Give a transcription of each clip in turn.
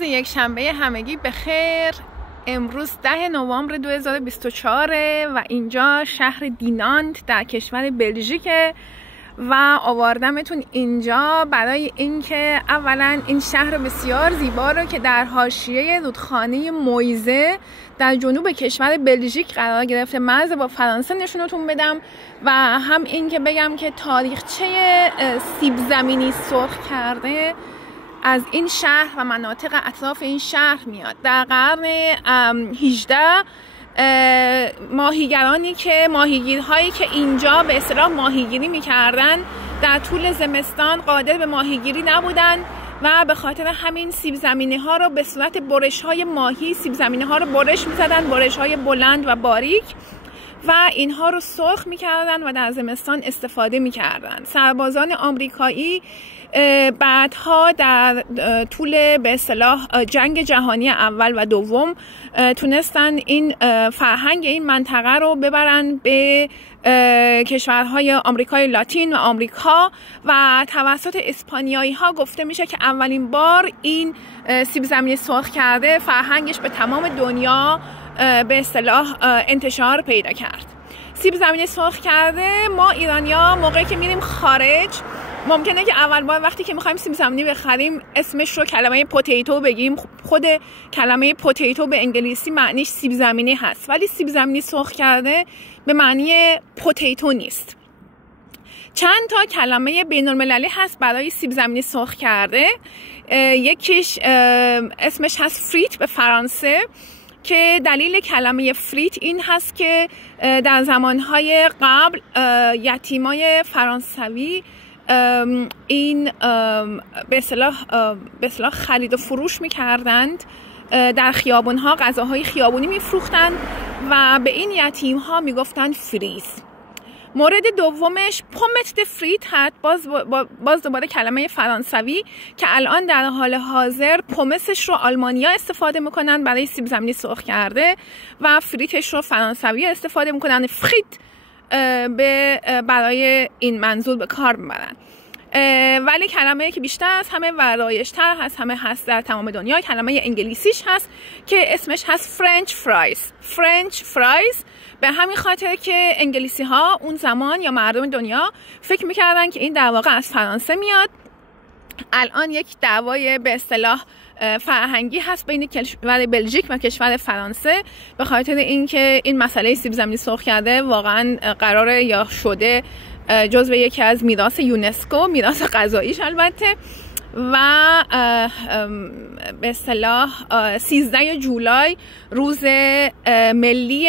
روز یک شنبه همگی بخیر. امروز 10 نوامبر 2024 و اینجا شهر دینانت در کشور بلژیک و آوردمتون اینجا برای اینکه اولا این شهر بسیار زیبا رو که در حاشیه رودخانه مویزه در جنوب کشور بلژیک قرار گرفته مرز با فرانسه نشونتون بدم و هم اینکه بگم که تاریخچه سیب زمینی سرخ کرده از این شهر و مناطق اطراف این شهر میاد. در قرن 18 ماهیگیرهایی که اینجا به اصطلاح ماهیگیری میکردن در طول زمستان قادر به ماهیگیری نبودن و به خاطر همین سیب زمینی ها رو به صورت برش های ماهی سیب زمینی ها رو برش میزدن، برش های بلند و باریک، و اینها رو سرخ میکردن و در زمستان استفاده میکردن. سربازان آمریکایی بعدها در طول به اصطلاح جنگ جهانی اول و دوم تونستن این فرهنگ این منطقه رو ببرن به کشورهای آمریکای لاتین و آمریکا و توسط اسپانیایی ها گفته میشه که اولین بار این سیب زمینی سرخ کرده فرهنگش به تمام دنیا به اصطلاح انتشار پیدا کرد. سیب زمینی سرخ کرده ما ایرانیا موقعی که میریم خارج ممکنه که اول بار وقتی که میخوایم سیب زمینی بخریم اسمش رو کلمه پوتیتو بگیم. خود کلمه پوتیتو به انگلیسی معنیش سیب زمینی هست، ولی سیب زمینی سرخ کرده به معنی پوتیتو نیست. چند تا کلمه بین المللی هست برای سیب زمینی سرخ کرده. یکیش اسمش هست فریت به فرانسه که دلیل کلمه فریت این هست که در زمانهای قبل یتیمای فرانسوی این به اصطلاح خرید و فروش میکردند، در خیابونها غذاهای خیابونی میفروختند و به این یتیم ها میگفتند فریز. مورد دومش پومت د فریت هست، باز دوباره کلمه فرانسوی که الان در حال حاضر پومسش رو آلمانیا استفاده میکنن برای سیب زمینی سرخ کرده و فریتش رو فرانسوی استفاده میکنن. فریت برای این منظور به کار میبرن، ولی کلمه که بیشتر از همه و رایج‌تر هست همه هست در تمام دنیا کلمه انگلیسیش هست که اسمش هست فرنچ فرایز. فرنچ فرایز به همین خاطر که انگلیسی ها اون زمان یا مردم دنیا فکر میکردن که این در واقع از فرانسه میاد. الان یک دعوای به اصطلاح فرهنگی هست بین کشور بلژیک و کشور فرانسه به خاطر اینکه این مسئله سیب زمینی سرخ کرده واقعا قراره یا شده جزو یکی از میراث یونسکو، میراث غذاییش البته، و به اصطلاح 13 جولای روز ملی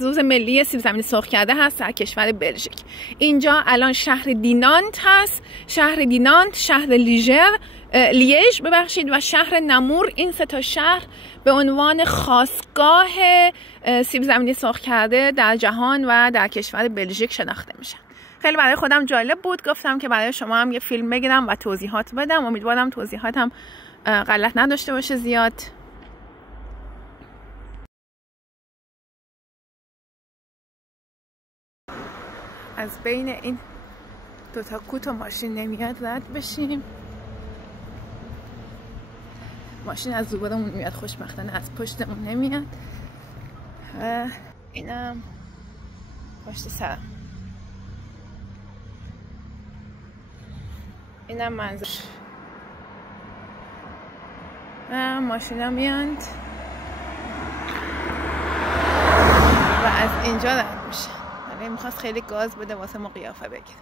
روز ملی سیب زمینی سرخ کرده هست در کشور بلژیک. اینجا الان شهر دینانت هست، شهر دینانت، شهر لیژ و شهر نمور. این سه تا شهر به عنوان خاستگاه سیب زمینی سرخ کرده در جهان و در کشور بلژیک شناخته میشن. خیلی برای خودم جالب بود، گفتم که برای شما هم یه فیلم بگیرم و توضیحات بدم. امیدوارم توضیحاتم غلط نداشته باشه زیاد. از بین این دوتا کوت و ماشین نمیاد رد بشیم. ماشین از زبرمون میاد، خوشبختانه از پشتمون نمیاد. اینم پشت سرم، اینم منظر ماشینا میاند و از اینجا رد میشه. ولی میخواست خیلی گاز بده واسه ما قیافه بگیره.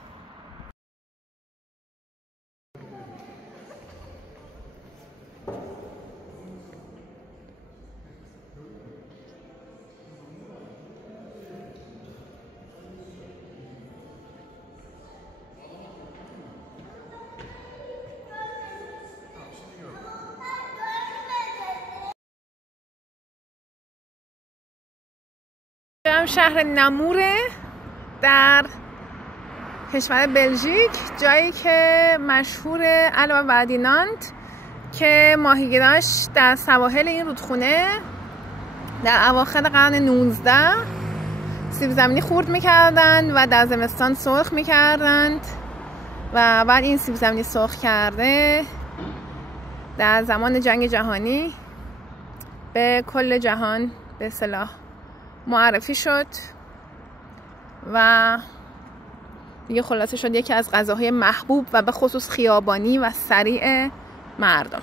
شهر نموره در کشور بلژیک، جایی که مشهور علاوه بر دینانت که ماهیگیراش در سواحل این رودخونه در اواخر قرن 19 سیب زمینی خورد میکردن و در زمستان سرخ میکردند و بعد این سیب زمینی سرخ کرده در زمان جنگ جهانی به کل جهان به اصطلاح معرفی شد و دیگه خلاصه شد یکی از غذاهای محبوب و به خصوص خیابانی و سریع مردم.